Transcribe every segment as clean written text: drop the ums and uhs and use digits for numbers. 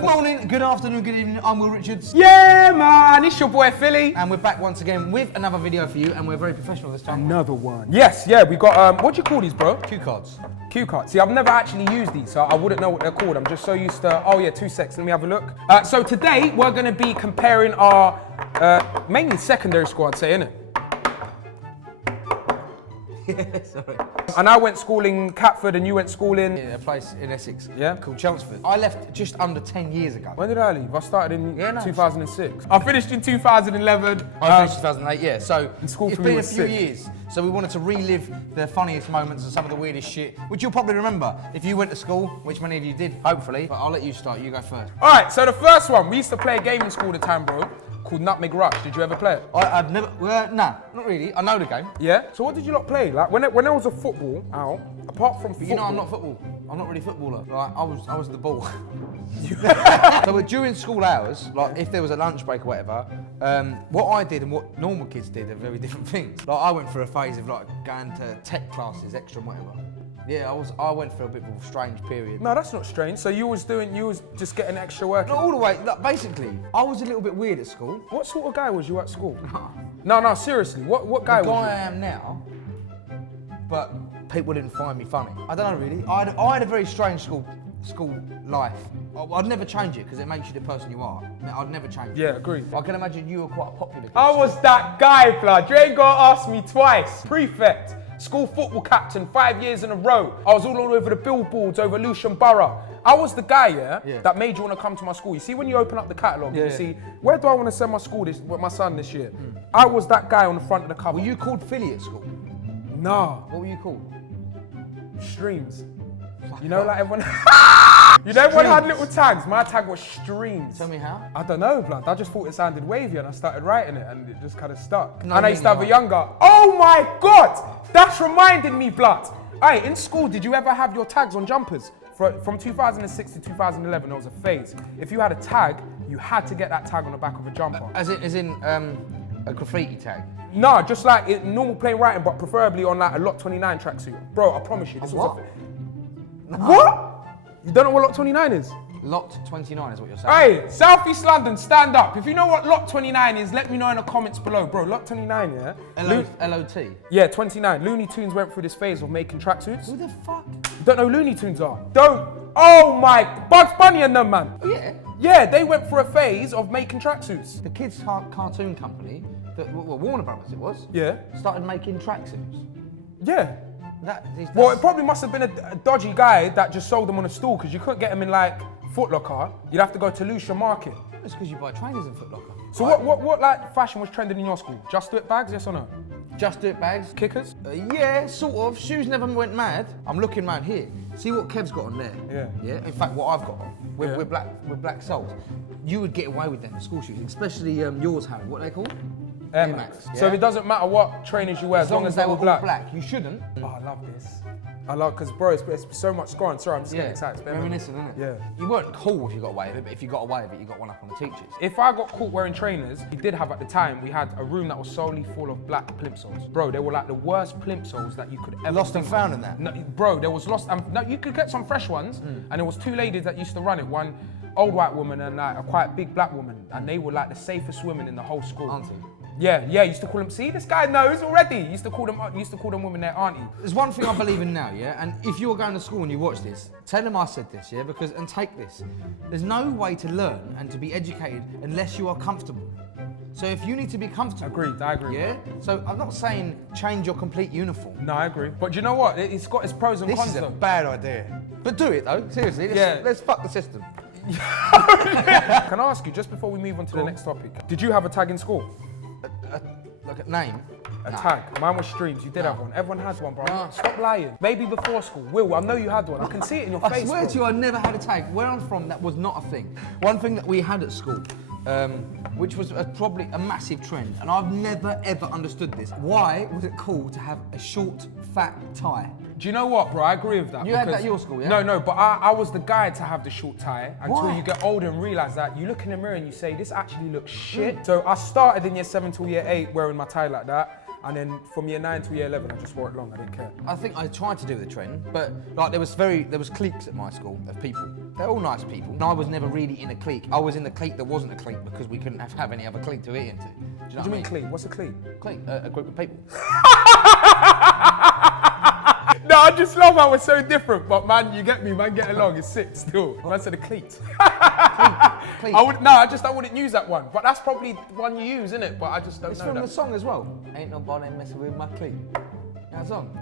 Good morning, good afternoon, good evening. I'm Will Richards. Yeah, man, it's your boy Philly. And we're back once again with another video for you, and we're very professional this time. Another one. Yes, yeah, we got, what do you call these, bro? Cue cards. Cue cards. See, I've never actually used these, so I wouldn't know what they're called. I'm just so used to, oh yeah, 2 seconds, let me have a look. So today, we're gonna be comparing our, mainly secondary school, I'd say, innit? Yeah, sorry. And I went school in Catford and you went school in... Yeah, a place in Essex. Yeah? Called Chelmsford. I left just under 10 years ago. When did I leave? I started in 2006. I finished in 2011. I finished in 2008, yeah. So school it's for me been a was few 6. years. So we wanted to relive the funniest moments and some of the weirdest shit, which you'll probably remember if you went to school, which many of you did, hopefully. But I'll let you start, you go first. All right, so the first one, we used to play a game in school all the time, bro, called Nutmeg Rush. Did you ever play it? I've never, nah, not really. I know the game. Yeah? So what did you lot play? Like when there was a football out, apart from football... You know, I'm not football. I'm not really a footballer. Like, I was the ball. So during school hours, like if there was a lunch break or whatever, what I did and what normal kids did are very different things. Like I went through a phase of like going to tech classes, extra and whatever. Yeah, I went through a bit of a strange period. No, that's not strange. So you was just getting extra work. Not all the way. Like, basically, I was a little bit weird at school. What sort of guy was you at school? No, seriously. What guy was you? The guy I am now, but people didn't find me funny. I don't know really. I had a very strange school life. I'd never change it because it makes you the person you are. I'd never change it. Yeah, agreed. I can imagine you were quite a popular kid. I was that guy, blood. You ain't gotta ask me twice. Prefect. School football captain 5 years in a row. I was all over the billboards over Lucian Borough. I was the guy, that made you want to come to my school. You see, when you open up the catalogue, you see, where do I want to send my son this year? I was that guy on the front of the cover. Were you called Philly at school? No. What were you called? Streams. You know, like everyone... You know, everyone had little tags. My tag was Streams. Tell me how? I don't know, blood. I just thought it sounded wavy and I started writing it and it just kind of stuck. No, and I used to have a younger. Oh my God! That's reminding me, blood. Hey, in school, did you ever have your tags on jumpers? From 2006 to 2011, there was a phase. If you had a tag, you had to get that tag on the back of a jumper. As in a graffiti tag? No, just like normal plain writing, but preferably on like a Lot 29 tracksuit. Bro, I promise you, this was a... What? You don't know what Lot 29 is? Lot 29 is what you're saying. Hey, South East London, stand up. If you know what Lot 29 is, let me know in the comments below. Bro, Lot 29, yeah? L-O-T? Yeah, 29. Looney Tunes went through this phase of making tracksuits. Who the fuck? You don't know who Looney Tunes are? Don't. Oh my, Bugs Bunny and them, man. Oh yeah? Yeah, they went through a phase of making tracksuits. The kids' cartoon company, well, Warner Brothers it was, started making tracksuits. Yeah. That's... Well, it probably must have been a dodgy guy that just sold them on a stall because you couldn't get them in like Foot Locker. You'd have to go to Lucia Market. It's because you buy trainers in Foot Locker. So what like fashion was trending in your school? Just Do It bags, yes or no? Just Do It bags. Kickers? Yeah, sort of. Shoes never went mad. I'm looking round here. See what Kev's got on there? Yeah. Yeah. In fact, what I've got on with black soles. You would get away with them school shoes, especially yours, Harry. What are they called? Air Max. So it doesn't matter what trainers you wear as long as they're all black. You shouldn't. Oh, I love this. I love, because bro, it's so much scoring. Sorry, I'm just getting excited. Reminiscent, isn't it? Yeah. You weren't cool if you got away with it, but if you got away with it, you got one up on the teachers. If I got caught wearing trainers, we did have at the time, we had a room that was solely full of black plimsolls. Bro, they were like the worst plimsolls that you could ever Lost and found in that? No, bro, there was lost, no, you could get some fresh ones, and there was 2 ladies that used to run it. One old white woman and like a quite big black woman, and they were like the safest women in the whole school. Auntie? Yeah, used to call them, see, this guy knows already. Used to call them women their auntie. There's one thing I believe in now, yeah? And if you're going to school and you watch this, tell them I said this, yeah? And take this. There's no way to learn and to be educated unless you are comfortable. So if you need to be comfortable... Agreed, I agree. Yeah? So I'm not saying change your complete uniform. No, I agree. But you know what? It's got its pros and cons though. This is a bad idea. But do it though, seriously. Let's fuck the system. Can I ask you, just before we move on to the next topic, did you have a tag in school? Like a name? A tag. Mine was Streams. You did have one. Everyone has one, bro. Stop lying. Maybe before school. Will, I know you had one. I can see it in your face. I swear to you, I never had a tag. Where I'm from, that was not a thing. One thing that we had at school, which was probably a massive trend, and I've never ever understood this. Why was it cool to have a short, fat tie? Do you know what, bro? I agree with that. You had that at your school, yeah? No, but I was the guy to have the short tie until Why? you get older and realise that you look in the mirror and you say, this actually looks shit. So I started in year 7 till year 8 wearing my tie like that. And then from year 9 to year 11, I just wore it long. I didn't care. I think I tried to do the trend, but like there was cliques at my school of people. They're all nice people. And I was never really in a clique. I was in the clique that wasn't a clique because we couldn't have any other clique to eat into. Do you know What do you mean clique? What's a clique? Clique, a group of people. No, I just love how we're so different, but man, you get me, man, get along, it's sick still. Man said a cleat. Clique. I wouldn't use that one, but that's probably the one you use, isn't it? But I just don't It's know from that. the song as well. Ain't nobody messing with my clique. That song.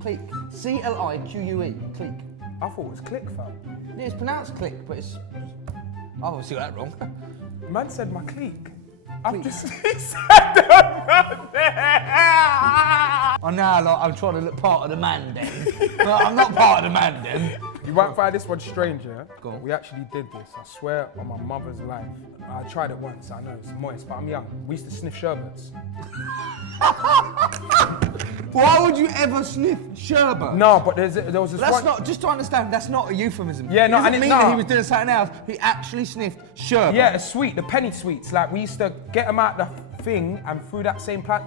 Clique. C-L-I-Q-U-E. Clique. I thought it was click, fam. Yeah, it's pronounced clique, but it's... I obviously got that wrong. Man said my clique. I've Clique. just said that. I know, like, I'm trying to look part of the Mandem. No, I'm not part of the Mandem. You won't find this one strange, yeah? Go on. We actually did this, I swear on my mother's life. I tried it once, I know, it's moist, but I'm young. We used to sniff sherbets. Why would you ever sniff sherbet? No, but there was this That's one... not, just to understand, that's not a euphemism. Yeah, no, it doesn't and mean no. that he was doing something else. He actually sniffed sherbet. Yeah, a sweet, the penny sweets. Like, we used to get them out the thing and through that same plant.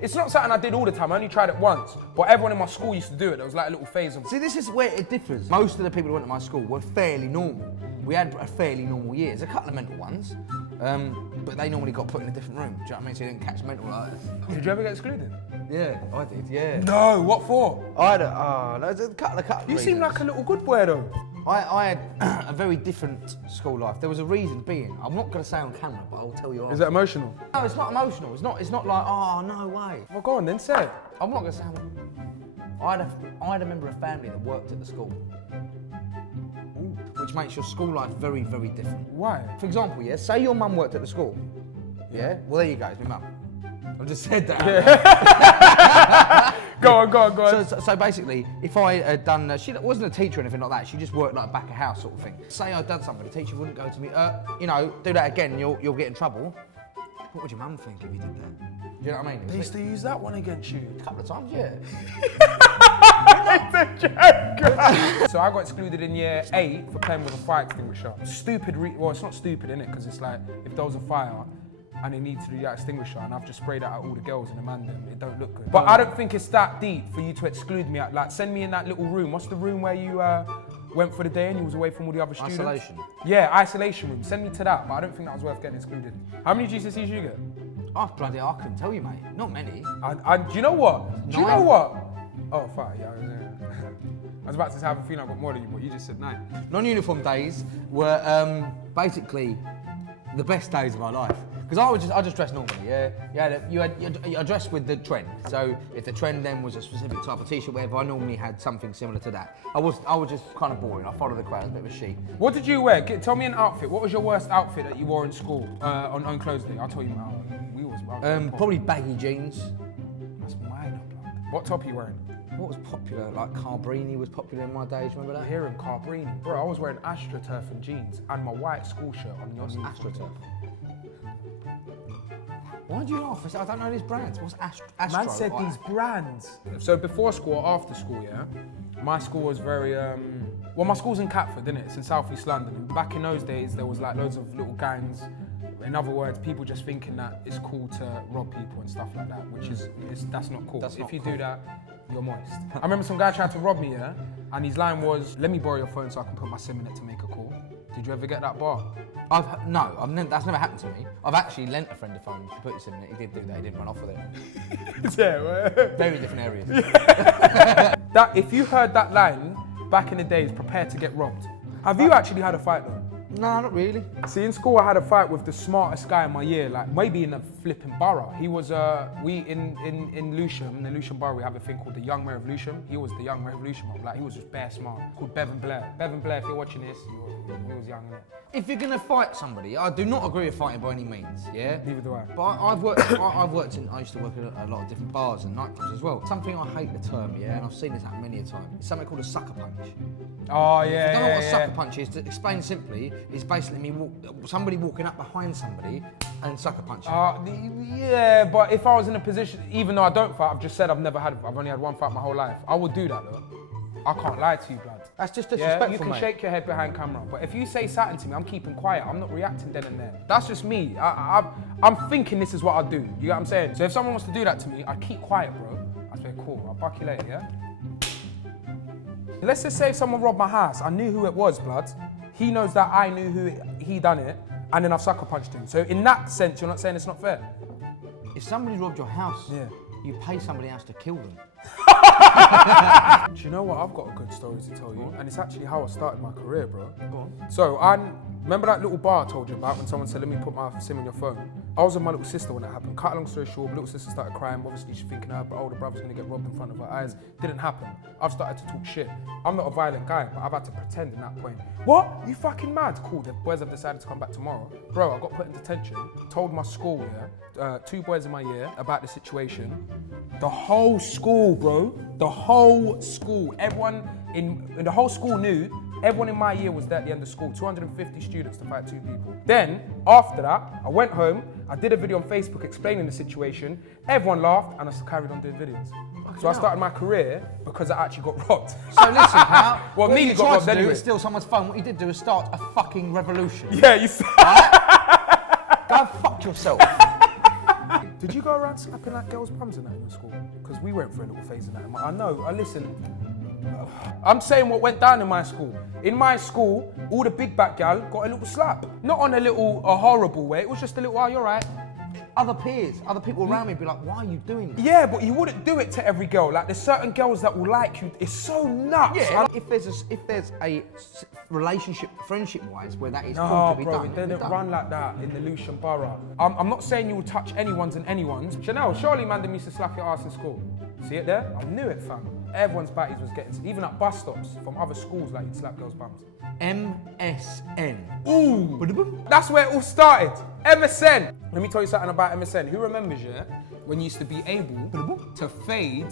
It's not something I did all the time, I only tried it once. But everyone in my school used to do it. There was like a little phase of... See, this is where it differs. Most of the people who went to my school were fairly normal. We had a fairly normal year. There's a couple of mental ones, but they normally got put in a different room. Do you know what I mean? So you didn't catch mental like this. Did you ever get excluded? Yeah, I did, yeah. No, what for? I had there's a couple of You seem like a little good boy though. I had a very different school life. There was a reason being. I'm not going to say on camera, but I'll tell you Is after. it emotional? No, it's not emotional. It's not like, oh, no way. Well, go on then, say it. I'm not going to say I had a member of family that worked at the school. Which makes your school life very, very different. Why? For example, yeah, say your mum worked at the school. Yeah? Well, there you go, it's my mum. I just said that. Go on. So basically, if I had done, she wasn't a teacher or anything like that, she just worked like back of house sort of thing. Say I'd done something, the teacher wouldn't go to me, do that again and you'll get in trouble. What would your mum think if you did that? Do you know what I mean? They used to use that one against you. A couple of times, yeah. It's a joke. So I got excluded in year 8 for playing with a fire extinguisher. Stupid, well, it's not stupid, innit? Because it's like, if there was a fire and they need to do that extinguisher and I've just sprayed that at all the girls in the Mandem, it don't look good. But I don't think it's that deep for you to exclude me. Like, send me in that little room. What's the room where you went for the day and you was away from all the other students? Isolation. Yeah, isolation room. Send me to that, but I don't think that was worth getting excluded. How many GCSEs you get? Oh, bloody hell, I couldn't tell you, mate. Not many. Do you know what? Do you know 9. what? Oh, fuck, yeah. I was about to say, I have a feeling I got more than you, but you just said 9. Non-uniform days were basically the best days of my life. Because I just dressed normally, yeah. I dressed with the trend. So if the trend then was a specific type of t-shirt, whatever, I normally had something similar to that. I was just kind of boring. I followed the crowd, a bit of a sheep. What did you wear? Tell me an outfit. What was your worst outfit that you wore in school on clothes day? I'll tell you now. Probably baggy jeans. That's mine. What top are you wearing? What was popular? Like Carbrini was popular in my days. Remember I that? hear him, Carbrini. Bro, I was wearing AstroTurf and jeans and my white school shirt on your uniform. AstroTurf. Why do you laugh? I don't know these brands. What's Astro? Man said these brands. So before school or after school, yeah? My school was very, well, my school's in Catford, isn't it? It's in South East London. And back in those days, there was like loads of little gangs. In other words, people just thinking that it's cool to rob people and stuff like that, which that's not cool. If you do that, you're moist. I remember some guy tried to rob me, yeah? And his line was, let me borrow your phone so I can put my SIM in it to make a call. Did you ever get that bar? That's never happened to me. I've actually lent a friend a phone to put his SIM in it. He did do that. He didn't run off with it. Yeah, well. Very different areas. That if you heard that line back in the days, prepare to get robbed. Have you actually had a fight though? No, not really. See, in school I had a fight with the smartest guy in my year, like maybe in the flipping borough. He was, in Lewisham, in the Lewisham borough, we have a thing called the Young Revolution. He was the Young Revolution, like he was just bare smart. Called Bevan Blair. Bevan Blair, if you're watching this, he was young, innit? If you're gonna fight somebody, I do not agree with fighting by any means, yeah? Neither do I. But I used to work in a lot of different bars and nightclubs as well. Something I hate the term, yeah, and I've seen this happen many a time. It's something called a sucker punch. Oh, yeah, If you don't know what a yeah. sucker punch is, to explain simply, it's basically somebody walking up behind somebody and sucker punching. Yeah, but if I was in a position, even though I don't fight, I've just said I've only had one fight my whole life. I would do that though. I can't lie to you, blood. That's just Yeah, disrespectful, you can mate. shake your head behind camera, but if you say something to me, I'm keeping quiet. I'm not reacting then and there. That's just me. I'm thinking this is what I do. You get what I'm saying? So if someone wants to do that to me, I keep quiet, bro. I say, cool, I'll buck you later, yeah? Let's just say if someone robbed my house, I knew who it was, blood. He knows that I knew who he done it, and then I've sucker punched him. So in that sense, you're not saying it's not fair? If somebody robbed your house, Yeah. you pay somebody else to kill them. Do you know what? I've got a good story to tell you, and it's actually how I started my career, bro. Go on. So remember that little bar I told you about when someone said, let me put my SIM on your phone? I was with my little sister when that happened. Cut a long story short, my little sister started crying. Obviously, she's thinking her older brother's gonna get robbed in front of her eyes. Didn't happen. I've started to talk shit. I'm not a violent guy, but I've had to pretend in that point. What? You fucking mad? Cool, the boys have decided to come back tomorrow. Bro, I got put in detention, told my school, yeah, 2 boys in my year about the situation. The whole school, bro, the whole school, everyone in the whole school knew. Everyone in my year was there at the end of school, 250 students to fight 2 people. Then, after that, I went home, I did a video on Facebook explaining the situation, everyone laughed, and I carried on doing videos. So I started my career because I actually got robbed. So listen, pal. Well, what me you got tried robbed to do anyway. is steal someone's phone. What you did do is start a fucking revolution. Yeah, you said. Go fuck yourself. Did you go around slapping like girls' bums in that in your school? Because we went through a little phase in that. I know, listen. I'm saying what went down in my school. In my school, all the big back gal got a little slap. Not on a horrible way, it was just a little, oh, you're right. Other peers, other people around me be like, why are you doing this? Yeah, but you wouldn't do it to every girl. Like, there's certain girls that will like you. It's so nuts. Yeah, if there's a relationship, friendship-wise, where that is cool No, to be bro, done, it it'll be didn't done. run like that in the Lucian Borough. I'm not saying you will touch anyone's and anyone's. Chanel, surely Mandem used to slap your ass in school. See it there? I knew it, fam. Everyone's batties was getting, even at bus stops from other schools, like you'd slap girls' bums. MSN. Ooh, that's where it all started. MSN. Let me tell you something about MSN. Who remembers, yeah, when you used to be able to fade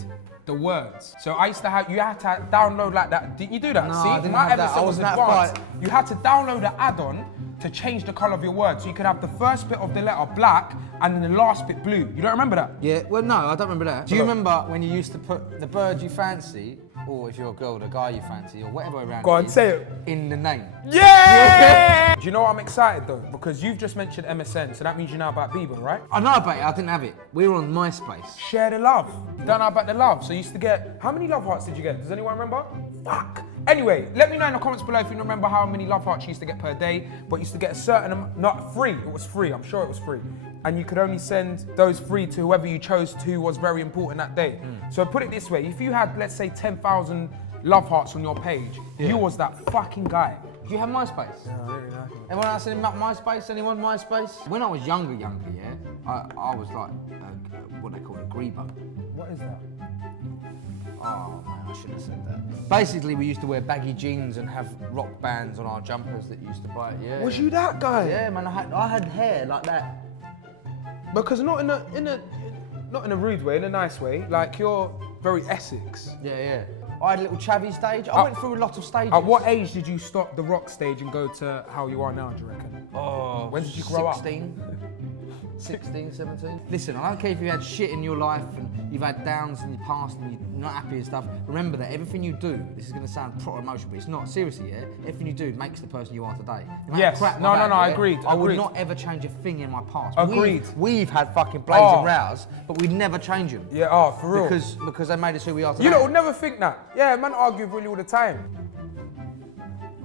the words? So I used to have, you had to download like that. Didn't you do that? No, See, I didn't my have that. MSN I was wasn't that advanced. far. You had to download an add-on to change the colour of your words. So you could have the first bit of the letter black and then the last bit blue. You don't remember that? Yeah, well, no, I don't remember that. Do you remember when you used to put the bird you fancy, or if you're a girl, the guy you fancy, or whatever around Go on, is, say it. in the name? Yeah! Do you know what I'm excited though? Because you've just mentioned MSN, so that means you know about Bieber, right? I know about it, I didn't have it. We were on MySpace. Share the love. You don't know about the love. So you used to get, how many love hearts did you get? Does anyone remember? Fuck. Anyway, let me know in the comments below if you remember how many love hearts you used to get per day, but you used to get a certain amount, not free, it was free, I'm sure it was free. And you could only send those free to whoever you chose to was very important that day. So put it this way, if you had, let's say, 10,000 love hearts on your page, you was that fucking guy. Do you have MySpace? Yeah, I really like it. Everyone else in MySpace? Anyone MySpace? When I was younger, yeah, I was like, what they call a grebo. What is that? Oh man, I shouldn't have said that. Basically, we used to wear baggy jeans and have rock bands on our jumpers that you used to buy. Yeah. Was you that guy? Yeah, man. I had hair like that. Because not in a rude way, in a nice way. Like you're very Essex. Yeah. I had a little chavvy stage. I went through a lot of stages. At what age did you stop the rock stage and go to how you are now, do you reckon? Oh, When did you grow up? 16, 17. Listen, I don't care if you had shit in your life and you've had downs in your past and you're not happy and stuff. Remember that everything you do, this is going to sound proper emotional, but it's not. Seriously, yeah? Everything you do makes the person you are today. No matter Yes. crap No, I've had, I yeah? agreed, I would agreed. not ever change a thing in my past. Agreed. We've had fucking blazing Oh. rows, but we'd never change them. Yeah, oh, for real. Because they made us who we are today. You lot would never think that. Yeah, man argue with Willy all the time.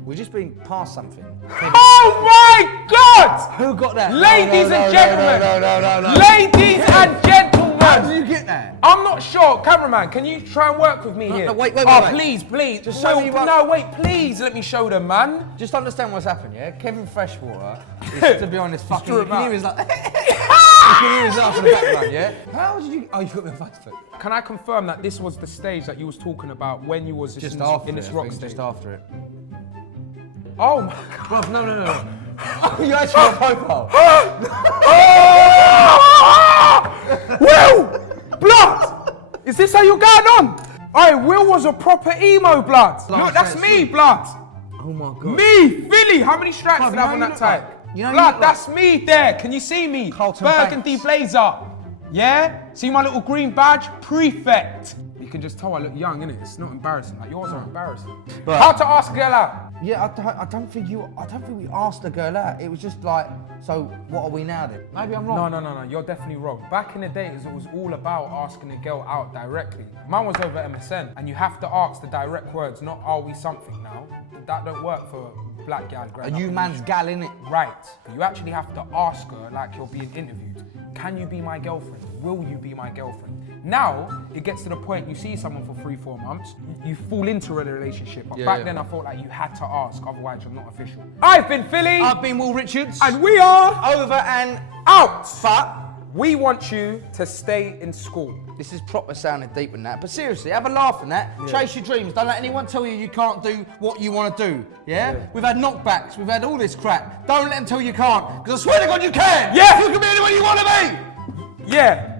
We're just being past something. Oh my God! Who got that? Ladies and gentlemen. No. Ladies and gentlemen. How did you get that? I'm not sure. Cameraman, can you try and work with me here? no, wait, Oh, wait. please. Just show me what- No, wait, please. Let me show them, man. Just understand what's happened, yeah? Kevin Freshwater is to be on this fucking... drew You him can out. hear his like... You can hear his laugh in the background, yeah? How did you... Oh, you got me on Facebook. Can I confirm that this was the stage that you was talking about when you was Just in, after in this it, I rock think, stage? just after it. Oh my God. Bruv, no. You actually got a profile. Will! Blood! Is this how you're going on? Hey, Will was a proper emo, blood. Look, that's set, me, see. blood. Oh my God. Me, Willy. How many stripes Bruv, did I have you know on you that look tag? like- you know you Blood, look like- that's me there. Can you see me? Carlton Burgundy Banks. blazer. Yeah? See my little green badge? Prefect. You can just tell I look young, innit? It's not embarrassing. Like yours are embarrassing. Right. How to ask a girl out? Yeah, I don't think we asked the girl out. It was just like, so what are we now then? Maybe I'm wrong. No, you're definitely wrong. Back in the days, it was all about asking a girl out directly. Mine was over MSN, and you have to ask the direct words, not are we something now. That don't work for black gal. Are you man's gal, innit? Right. You actually have to ask her like you're being interviewed. Can you be my girlfriend? Will you be my girlfriend? Now, it gets to the point you see someone for 3-4 months, you fall into a relationship. But back then I felt like you had to ask, otherwise you're not official. I've been Philly. I've been Will Richards. And we are over and out. But we want you to stay in school. this is proper sounding deep in that. But seriously, have a laugh on that. Yeah. Chase your dreams. Don't let anyone tell you can't do what you want to do. Yeah? We've had knockbacks. We've had all this crap. Don't let them tell you can't. Because I swear to God you can. Yeah. You can be anyone you want to be. Yeah.